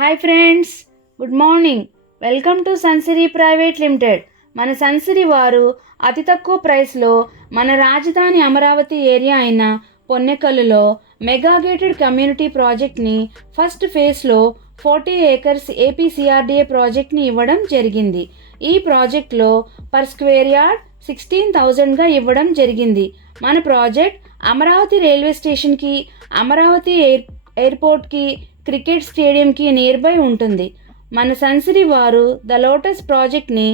Hi friends, good morning. Welcome to Sunsiri private limited. మన సన్సిరీ వారు అతి తక్కువ ప్రైస్లో మన రాజధాని అమరావతి ఏరియా అయిన పొన్నెకల్లులో మెగా గేటెడ్ కమ్యూనిటీ ప్రాజెక్ట్ని ఫస్ట్ ఫేజ్లో 40 acres ఏపీసీఆర్డీఏ ప్రాజెక్ట్ని ఇవ్వడం జరిగింది. ఈ ప్రాజెక్ట్లో పర్ స్క్వేర్ యార్డ్ 16,000గా ఇవ్వడం జరిగింది. మన ప్రాజెక్ట్ అమరావతి రైల్వే స్టేషన్కి, అమరావతి ఎయిర్పోర్ట్కి, క్రికెట్ స్టేడియంకి నియర్ బై ఉంటుంది. మన సన్సిరీ వారు ద లోటస్ ప్రాజెక్ట్ని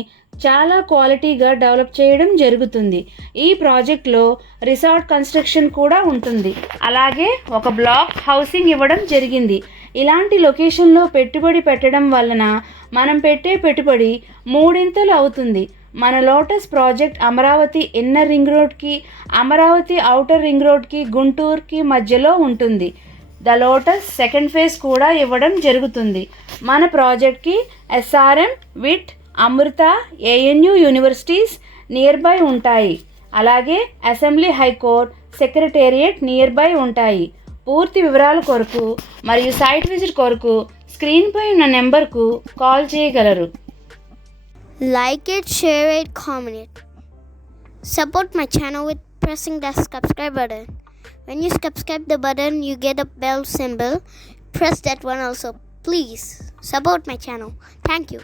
చాలా క్వాలిటీగా డెవలప్ చేయడం జరుగుతుంది. ఈ ప్రాజెక్ట్లో రిసార్ట్ కన్స్ట్రక్షన్ కూడా ఉంటుంది. అలాగే ఒక బ్లాక్ హౌసింగ్ ఇవ్వడం జరిగింది. ఇలాంటి లొకేషన్లో పెట్టుబడి పెట్టడం వలన మనం పెట్టే పెట్టుబడి మూడింతలు అవుతుంది. మన lotus project Amaravati inner ring రోడ్కి, అమరావతి ఔటర్ రింగ్ రోడ్కి, గుంటూరుకి మధ్యలో ఉంటుంది. ద లోటస్ సెకండ్ ఫేజ్ కూడా ఇవ్వడం జరుగుతుంది. మన ప్రాజెక్ట్కి SRM, VIT, Amrita, ANU universities nearby ఉంటాయి. అలాగే assembly, high court, secretariat nearby ఉంటాయి. పూర్తి వివరాల కొరకు మరియు సైట్ విజిట్ కొరకు స్క్రీన్పై ఉన్న నెంబర్కు కాల్ చేయగలరు. Like it, share it, comment it. Support my channel with pressing the subscribe button. When you subscribe the button, you get a bell symbol. Press that one also. Please support my channel. Thank you.